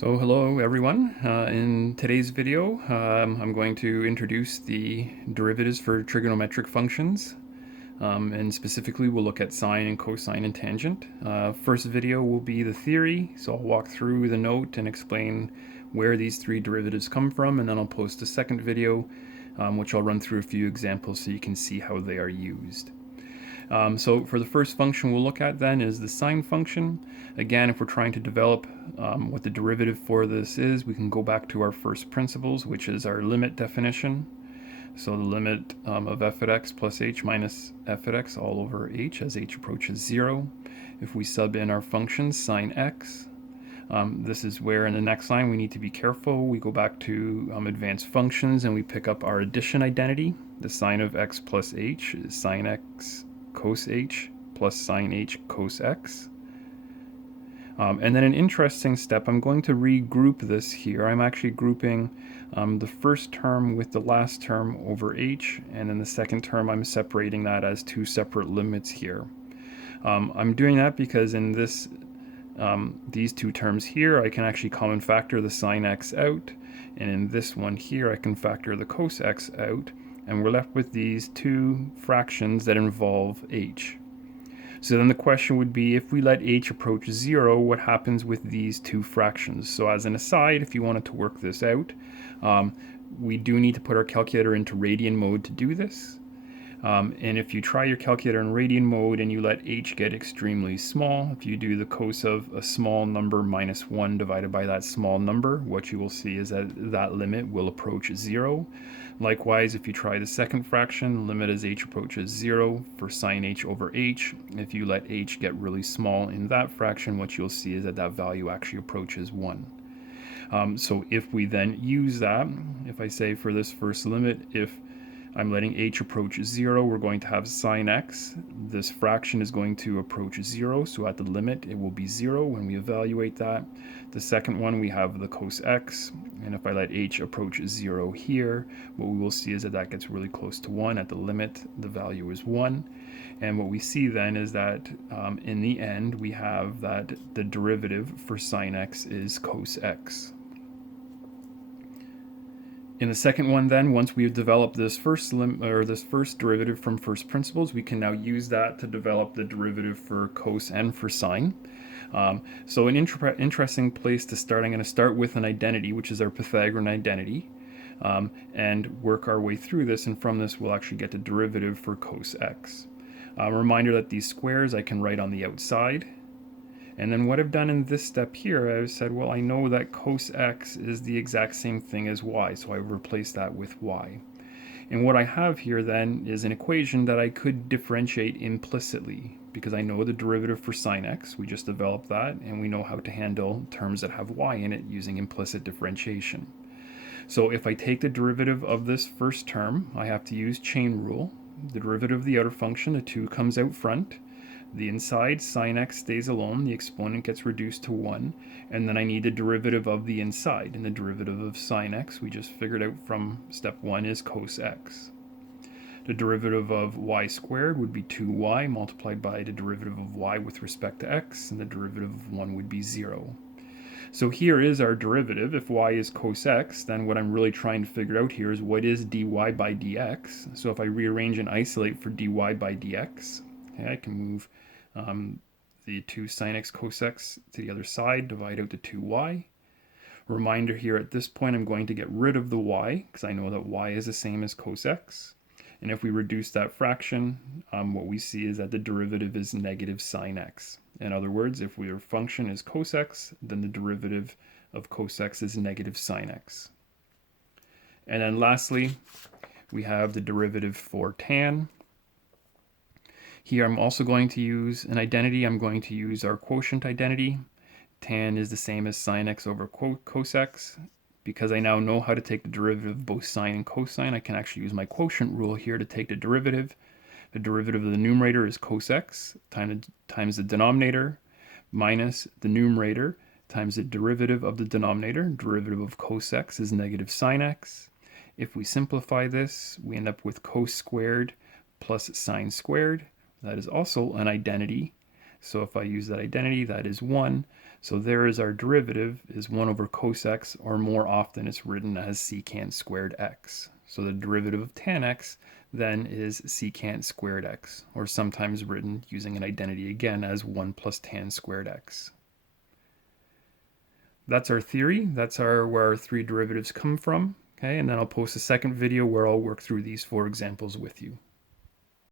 So hello everyone. In today's video I'm going to introduce the derivatives for trigonometric functions, and specifically we'll look at sine and cosine and tangent. First video will be the theory, so I'll walk through the note and explain where these three derivatives come from, and then I'll post a second video which I'll run through a few examples so you can see how they are used. So for the first function we'll look at then is the sine function. Again, if we're trying to develop what the derivative for this is, we can go back to our first principles, which is our limit definition. So the limit of f at x plus h minus f at x all over h as h approaches 0. If we sub in our function sine x, this is where in the next line we need to be careful. We go back to advanced functions and we pick up our addition identity. The sine of x plus h is sine x cos h plus sine h cos x. And then an interesting step, I'm going to regroup this here. I'm actually grouping the first term with the last term over h, and then the second term I'm separating that as two separate limits here. I'm doing that because in this these two terms here I can actually common factor the sine x out, and in this one here I can factor the cos x out, and we're left with these two fractions that involve h. So then the question would be, if we let h approach 0, what happens with these two fractions? So as an aside, if you wanted to work this out, we do need to put our calculator into radian mode to do this. And if you try your calculator in radian mode and you let h get extremely small, if you do the cos of a small number minus 1 divided by that small number, what you will see is that that limit will approach 0. Likewise, if you try the second fraction, limit as h approaches 0 for sine h over h, if you let h get really small in that fraction, what you'll see is that that value actually approaches 1. So if we then use that, if I say for this first limit, if I'm letting h approach 0, we're going to have sine x. This fraction is going to approach 0, so at the limit it will be 0 when we evaluate that. The second one, we have the cos x, and if I let h approach 0 here, what we will see is that that gets really close to 1. At the limit, the value is 1. And what we see then is that in the end, we have that the derivative for sine x is cos x. In the second one then, once we've developed this first derivative from first principles, we can now use that to develop the derivative for cos and for sine. So an interesting place to start, I'm going to start with an identity, which is our Pythagorean identity, and work our way through this, and from this we'll actually get the derivative for cos x. A reminder that these squares I can write on the outside. And then what I've done in this step here, I've said, well, I know that cos x is the exact same thing as y, so I replace that with y. And what I have here then is an equation that I could differentiate implicitly, because I know the derivative for sine x, we just developed that, and we know how to handle terms that have y in it using implicit differentiation. So if I take the derivative of this first term, I have to use chain rule. The derivative of the outer function, the 2 comes out front. The inside, sine x stays alone, the exponent gets reduced to 1, and then I need the derivative of the inside, and the derivative of sine x we just figured out from step 1 is cos x. The derivative of y squared would be 2y multiplied by the derivative of y with respect to x, and the derivative of 1 would be 0. So here is our derivative. If y is cos x, then what I'm really trying to figure out here is what is dy by dx. So if I rearrange and isolate for dy by dx, okay, I can move the 2 sine x cos x to the other side, divide out the 2y. Reminder here, at this point I'm going to get rid of the y, because I know that y is the same as cos x. And if we reduce that fraction, what we see is that the derivative is negative sine x. In other words, if our function is cos x, then the derivative of cos x is negative sine x. And then lastly, we have the derivative for tan. Here I'm also going to use an identity. I'm going to use our quotient identity. Tan is the same as sine x over cos x. Because I now know how to take the derivative of both sine and cosine, I can actually use my quotient rule here to take the derivative. The derivative of the numerator is cos x times the denominator minus the numerator times the derivative of the denominator. Derivative of cos x is negative sine x. If we simplify this, we end up with cos squared plus sine squared. That is also an identity. So if I use that identity, that is 1. So there is our derivative is 1 over cos x, or more often it's written as secant squared x. So the derivative of tan x then is secant squared x, or sometimes written using an identity again as 1 plus tan squared x. That's our theory. That's where our 3 derivatives come from. Okay, and then I'll post a second video where I'll work through these 4 examples with you.